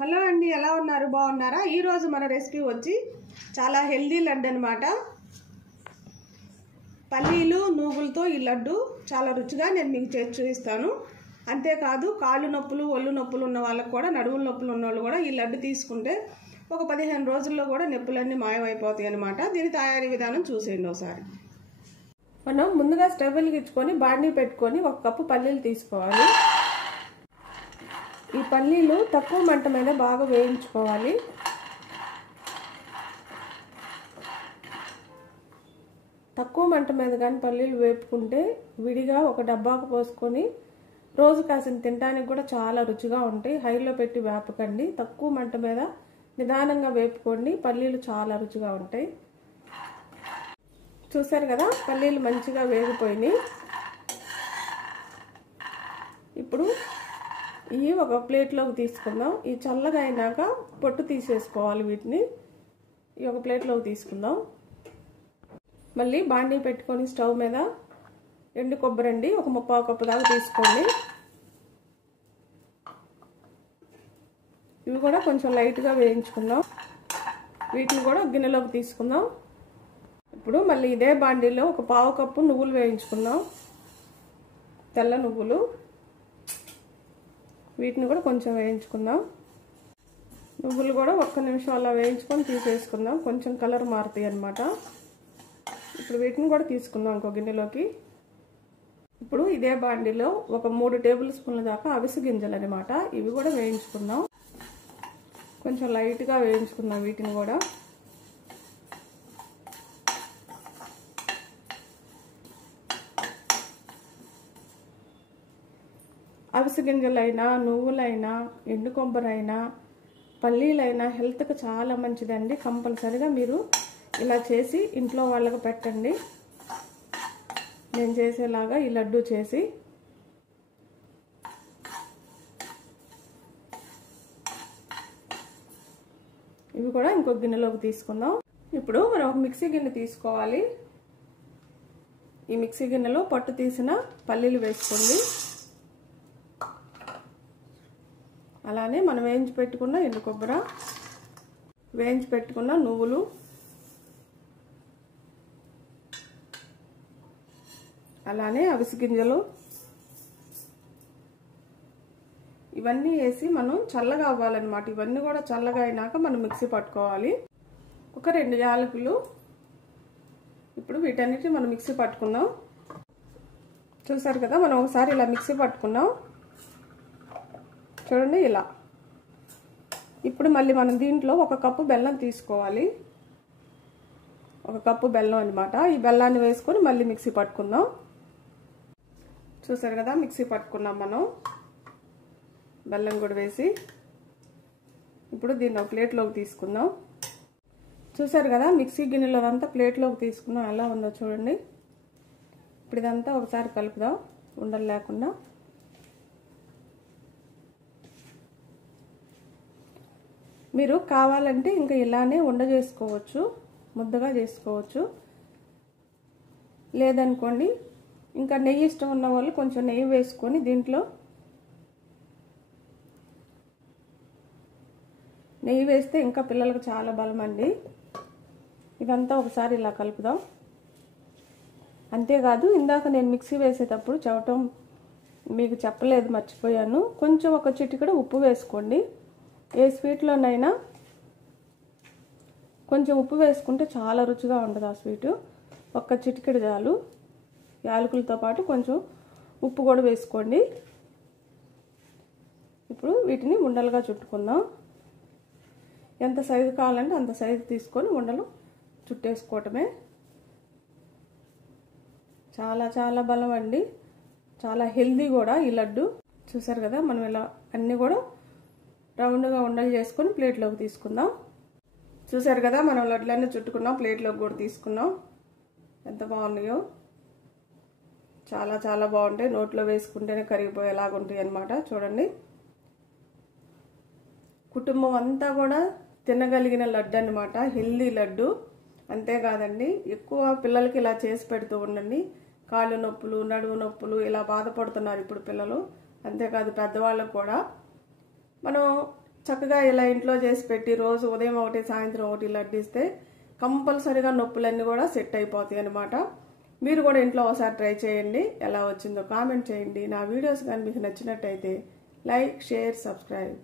Hello అండి, ఎలా ఉన్నారు? బాగున్నారా? ఈరోజు మన రెసిపీ వచ్చి చాలా హెల్దీ లడ్డు అనమాట. పల్లీలు నువ్వులతో ఈ లడ్డు చాలా రుచిగా నేను మీకు చేసి చూపిస్తాను. అంతేకాదు కాళ్ళు నొప్పులు ఒళ్ళు నొప్పులు ఉన్న వాళ్ళకు కూడా, నడువుల నొప్పులు ఉన్న వాళ్ళు కూడా ఈ లడ్డు తీసుకుంటే ఒక 15 రోజుల్లో కూడా నొప్పులన్నీ మాయమైపోతాయి అనమాట. దీని తయారీ విధానం చూసేయండి ఒకసారి. మనం ముందుగా స్టవ్ వెలిగించుకొని బాండీ పెట్టుకొని 1 కప్పు పల్లీలు తీసుకోవాలి. ఈ పల్లీలు తక్కువ మంట మీద బాగా వేయించుకోవాలి. తక్కువ మంట మీద కానీ పల్లీలు వేపుకుంటే విడిగా ఒక డబ్బాకు పోసుకొని రోజు కాసిన తినడానికి కూడా చాలా రుచిగా ఉంటాయి. హైలో పెట్టి వేపకండి, తక్కువ మంట మీద నిదానంగా వేపుకోండి. పల్లీలు చాలా రుచిగా ఉంటాయి. చూసారు కదా, పల్లీలు మంచిగా వేగిపోయినాయి. ఇప్పుడు ఇవి ఒక ప్లేట్లోకి తీసుకుందాం. ఈ చల్లగా అయినాక పొట్టు తీసేసుకోవాలి. వీటిని ఈ ఒక ప్లేట్లోకి తీసుకుందాం. మళ్ళీ బాండీ పెట్టుకొని స్టవ్ మీద ఎండు కొబ్బరి అండి ఒక 3/4 కప్పు దాకా తీసుకోండి. ఇవి కూడా కొంచెం లైట్గా వేయించుకుందాం. వీటిని కూడా గిన్నెలోకి తీసుకుందాం. ఇప్పుడు మళ్ళీ ఇదే బాండీలో ఒక 1/4 కప్పు నువ్వులు వేయించుకుందాం. తెల్ల నువ్వులు, వీటిని కూడా కొంచెం వేయించుకుందాం. నువ్వులు కూడా 1 నిమిషం అలా వేయించుకొని తీసేసుకుందాం. కొంచెం కలర్ మారుతాయి అన్నమాట. ఇప్పుడు వీటిని కూడా తీసుకుందాం ఇంకో గిన్నెలోకి. ఇప్పుడు ఇదే బాండీలో ఒక 3 టేబుల్ స్పూన్ల దాకా అవిసె గింజలు అనమాట. ఇవి కూడా వేయించుకుందాం. కొంచెం లైట్గా వేయించుకుందాం వీటిని కూడా. అవిసె గింజలైనా, నువ్వులైనా, ఎండు కొబ్బరైనా, పల్లీలైనా హెల్త్కి చాలా మంచిదండి. కంపల్సరిగా మీరు ఇలా చేసి ఇంట్లో వాళ్ళకి పెట్టండి. నేను చేసేలాగా ఈ లడ్డు చేసి. ఇవి కూడా ఇంకో గిన్నెలోకి తీసుకుందాం. ఇప్పుడు మనం ఒక మిక్సీ గిన్నె తీసుకోవాలి. ఈ మిక్సీ గిన్నెలో పొట్టు తీసిన పల్లీలు వేసుకోండి. అలానే మనం వేయించి పెట్టుకున్న ఎండు కొబ్బరి, వేయించి పెట్టుకున్న నువ్వులు, అలానే అవిసె గింజలు, ఇవన్నీ వేసి మనం చల్లగా అవ్వాలన్నమాట. ఇవన్నీ కూడా చల్లగా అయినాక మనం మిక్సీ పట్టుకోవాలి. ఒక 2 యాలకులు. ఇప్పుడు వీటన్నిటిని మనం మిక్సీ పట్టుకుందాం. చూసారు కదా, మనం ఒకసారి ఇలా మిక్సీ పట్టుకున్నాం చూడండి ఇలా. ఇప్పుడు మళ్ళీ మనం దీంట్లో 1 కప్పు బెల్లం తీసుకోవాలి. 1 కప్పు బెల్లం అనమాట. ఈ బెల్లాన్ని వేసుకొని మళ్ళీ మిక్సీ పట్టుకుందాం. చూసారు కదా, మిక్సీ పట్టుకున్నాం మనం. బెల్లం కూడా వేసి ఇప్పుడు దీన్ని ఒక ప్లేట్లోకి తీసుకుందాం. చూసారు కదా, మిక్సీ గిన్నెలో అంతా ప్లేట్లోకి తీసుకున్నాం. ఎలా ఉందో చూడండి. ఇప్పుడు ఇదంతా ఒకసారి కలుపుదాం ఉండలు లేకుండా. మీరు కావాలంటే ఇంకా ఇలానే ఉండ చేసుకోవచ్చు, ముద్దగా చేసుకోవచ్చు. లేదనుకోండి, ఇంకా నెయ్యి ఇష్టం ఉన్న వాళ్ళు కొంచెం నెయ్యి వేసుకొని దీంట్లో నెయ్యి వేస్తే ఇంకా పిల్లలకు చాలా బలం అండి. ఇదంతా ఒకసారి ఇలా కలుపుదాం. అంతేకాదు, ఇందాక నేను మిక్సీ వేసేటప్పుడు చెప్పటం మీకు చెప్పలేదు, మర్చిపోయాను. కొంచెం ఒక చిటికెడు ఉప్పు వేసుకోండి. ఏ స్వీట్లోనైనా కొంచెం ఉప్పు వేసుకుంటే చాలా రుచిగా ఉంటుంది ఆ స్వీటు. 1 చిటికెడు చాలు. యాలకులతో పాటు కొంచెం ఉప్పు కూడా వేసుకోండి. ఇప్పుడు వీటిని ఉండలుగా చుట్టుకుందాం. ఎంత సైజు కావాలంటే అంత సైజు తీసుకొని ఉండలు చుట్టేసుకోవటమే. చాలా చాలా బలం అండి, చాలా హెల్దీ కూడా ఈ లడ్డు. చూసారు కదా, మనం ఇలా అన్నీ కూడా రౌండ్గా ఉండలు చేసుకొని ప్లేట్లోకి తీసుకుందాం. చూసారు కదా, మనం లడ్లన్నీ చుట్టుకున్నాం, ప్లేట్లోకి కూడా తీసుకున్నాం. ఎంత బాగున్నాయో, చాలా చాలా బాగుంటాయి. నోట్లో వేసుకుంటేనే కరిగిపోయేలాగా ఉంటాయి అన్నమాట. చూడండి, కుటుంబం అంతా కూడా తినగలిగిన లడ్డు అన్నమాట, హెల్దీ లడ్డు. అంతేకాదండి, ఎక్కువ పిల్లలకి ఇలా చేసి పెడుతూ ఉండండి. కాళ్ళు నొప్పులు, నడుము నొప్పులు ఇలా బాధపడుతున్నారు ఇప్పుడు పిల్లలు. అంతేకాదు పెద్దవాళ్ళకు కూడా మనం చక్కగా ఇలా ఇంట్లో చేసి పెట్టి రోజు ఉదయం ఒకటి సాయంత్రం ఒకటి లడ్డు ఇస్తే కంపల్సరీగా నొప్పులన్నీ కూడా సెట్ అయిపోతాయి అన్నమాట. మీరు కూడా ఇంట్లో ఒకసారి ట్రై చేయండి. ఎలా వచ్చిందో కామెంట్ చేయండి. నా వీడియోస్ కానీ మీకు నచ్చినట్టయితే లైక్, షేర్, సబ్స్క్రైబ్.